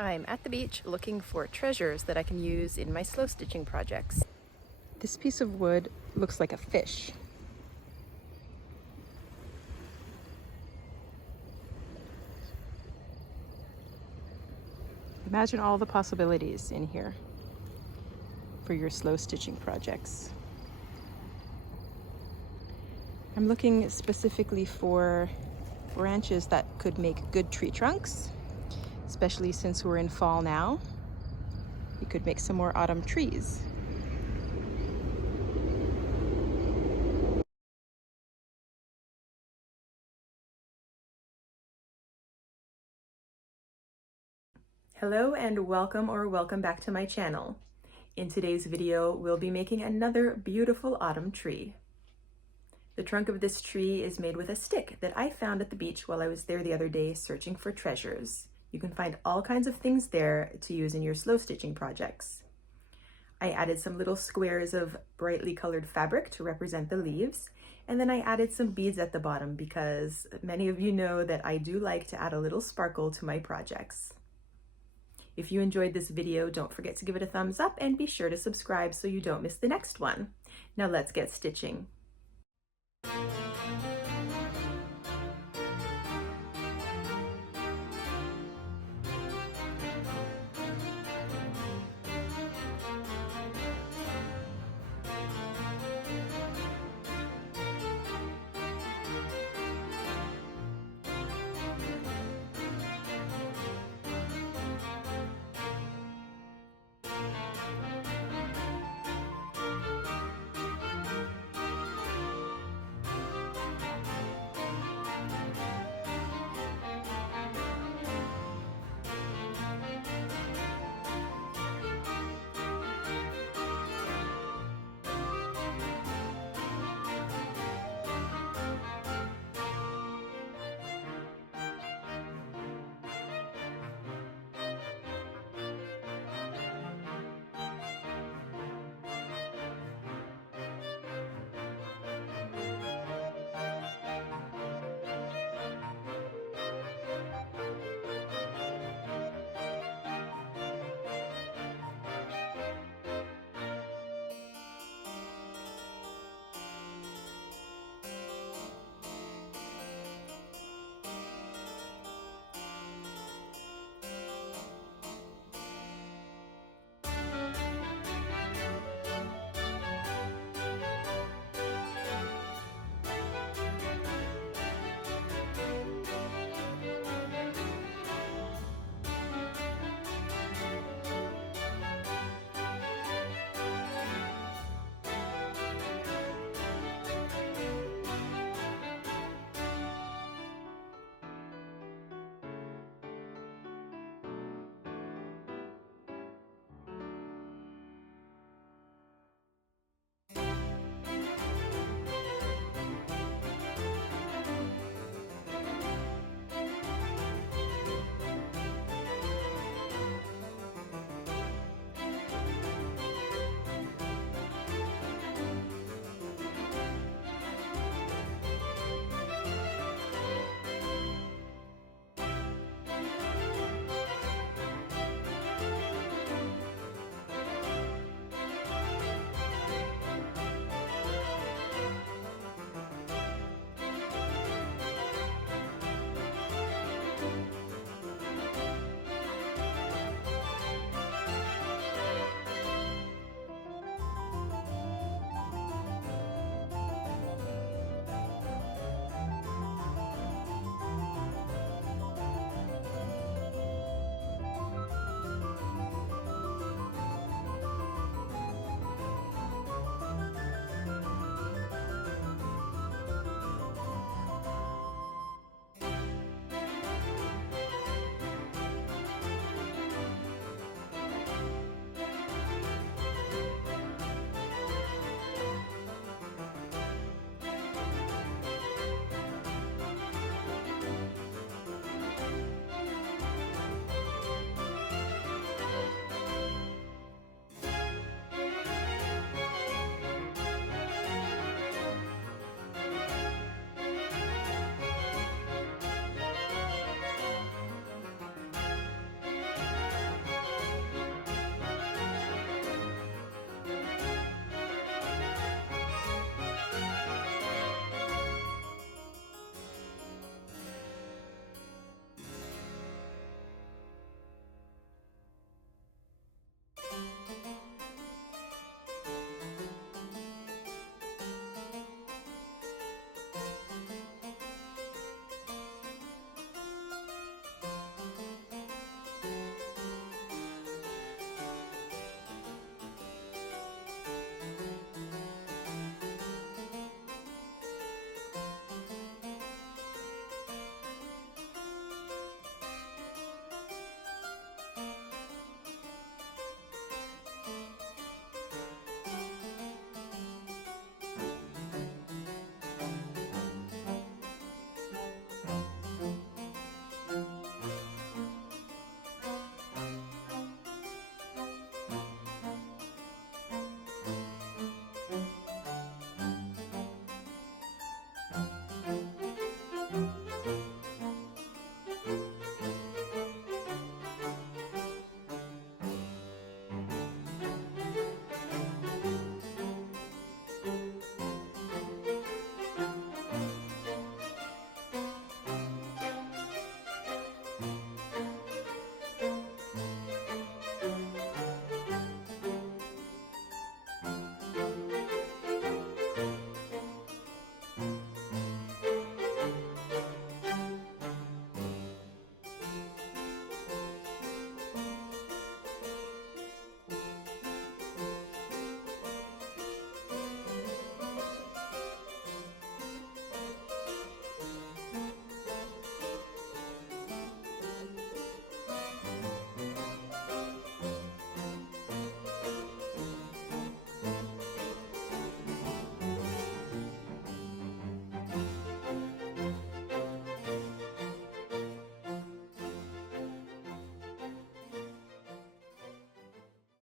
I'm at the beach looking for treasures that I can use in my slow stitching projects. This piece of wood looks like a fish. Imagine all the possibilities in here for your slow stitching projects. I'm looking specifically for branches that could make good tree trunks, especially since we're in fall now. You could make some more autumn trees. Hello and welcome back to my channel. In today's video, we'll be making another beautiful autumn tree. The trunk of this tree is made with a stick that I found at the beach while I was there the other day searching for treasures. You can find all kinds of things there to use in your slow stitching projects. I added some little squares of brightly colored fabric to represent the leaves, and then I added some beads at the bottom because many of you know that I do like to add a little sparkle to my projects. If you enjoyed this video, don't forget to give it a thumbs up and be sure to subscribe so you don't miss the next one. Now let's get stitching.